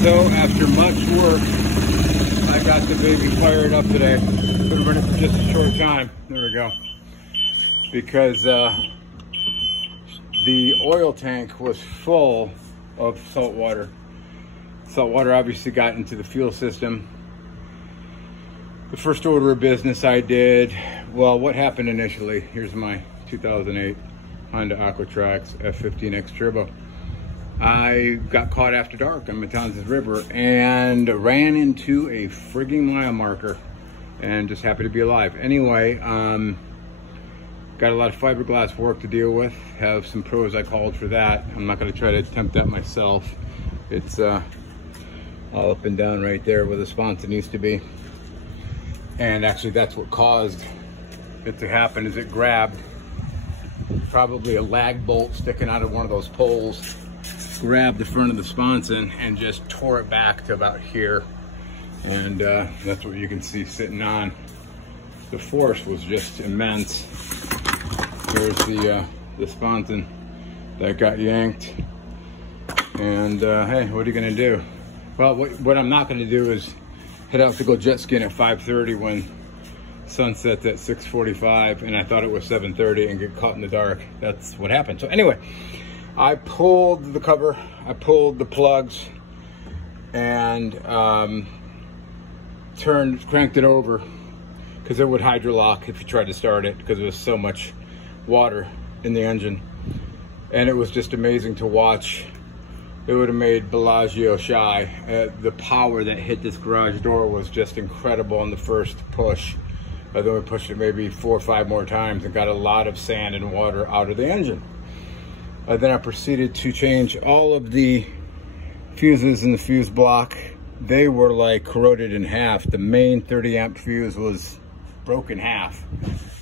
So after much work, I got the baby fired up today. Could have run it for just a short time. There we go. Because the oil tank was full of salt water. Salt water obviously got into the fuel system. The first order of business I did, well, what happened initially? Here's my 2008 Honda Aquatrax F15X Turbo. I got caught after dark on Matanzas River and ran into a frigging mile marker and just happy to be alive. Anyway, got a lot of fiberglass work to deal with. Have some pros I called for that. I'm not going to try to attempt that myself. It's all up and down right there where the sponson used to be. And actually that's what caused it to happen, is it grabbed probably a lag bolt sticking out of one of those poles, grabbed the front of the sponson and just tore it back to about here. And that's what you can see sitting on. The force was just immense. There's the sponson that got yanked. And hey, what are you gonna do? Well, what I'm not gonna do is head out to go jet skiing at 5:30 when sunsets at 6:45 and I thought it was 7:30 and get caught in the dark. That's what happened. So anyway, I pulled the cover, I pulled the plugs, and cranked it over because it would hydrolock if you tried to start it because there was so much water in the engine. And it was just amazing to watch. It would have made Bellagio shy. The power that hit this garage door was just incredible on the first push. Then we pushed it maybe 4 or 5 more times and got a lot of sand and water out of the engine. Then I proceeded to change all of the fuses in the fuse block. They were like corroded in half. The main 30 amp fuse was broken in half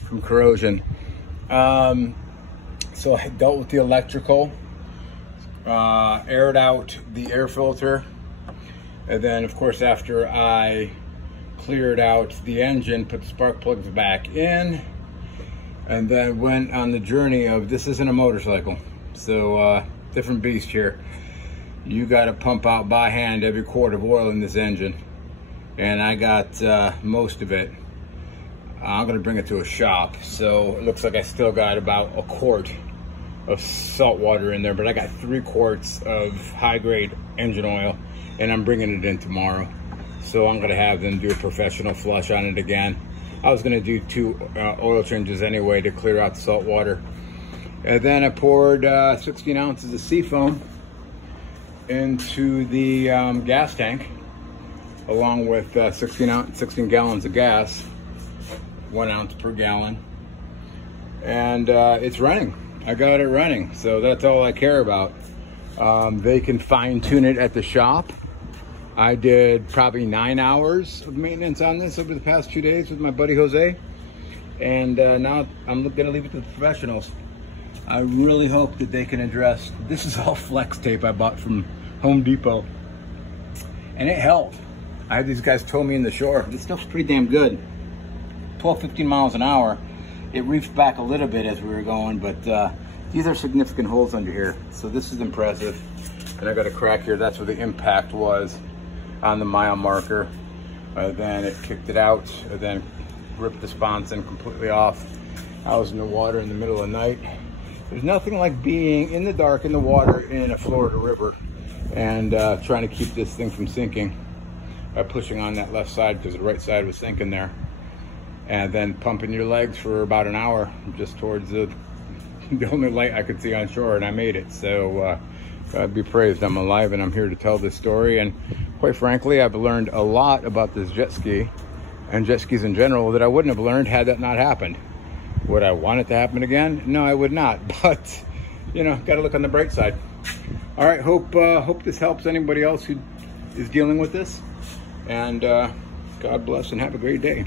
from corrosion. So I dealt with the electrical, aired out the air filter. And then of course, after I cleared out the engine, put the spark plugs back in, and then went on the journey of, this isn't a motorcycle. So different beast here. You got to pump out by hand every quart of oil in this engine, and I got most of it. I'm going to bring it to a shop, so it looks like I still got about a quart of salt water in there, but I got 3 quarts of high-grade engine oil, and I'm bringing it in tomorrow. So I'm going to have them do a professional flush on it again. I was going to do 2 oil changes anyway to clear out the salt water. And then I poured 16 ounces of seafoam into the gas tank, along with 16 gallons of gas, 1 ounce per gallon. And it's running. I got it running, so that's all I care about. They can fine tune it at the shop. I did probably 9 hours of maintenance on this over the past 2 days with my buddy Jose. And now I'm gonna leave it to the professionals. I really hope that they can address, this is all flex tape I bought from Home Depot. And it held. I had these guys tow me in the shore. This stuff's pretty damn good. 12, 15 miles an hour. It reefed back a little bit as we were going, but these are significant holes under here. So this is impressive. And I got a crack here. That's where the impact was on the mile marker. Then it kicked it out, and then ripped the sponson completely off. I was in the water in the middle of the night. There's nothing like being in the dark in the water in a Florida river and trying to keep this thing from sinking by pushing on that left side because the right side was sinking there. And then pumping your legs for about an hour just towards the only light I could see on shore, and I made it. So God be praised, I'm alive and I'm here to tell this story. And quite frankly, I've learned a lot about this jet ski and jet skis in general that I wouldn't have learned had that not happened. Would I want it to happen again? No, I would not. But, you know, got to look on the bright side. All right, hope this helps anybody else who is dealing with this. And God bless and have a great day.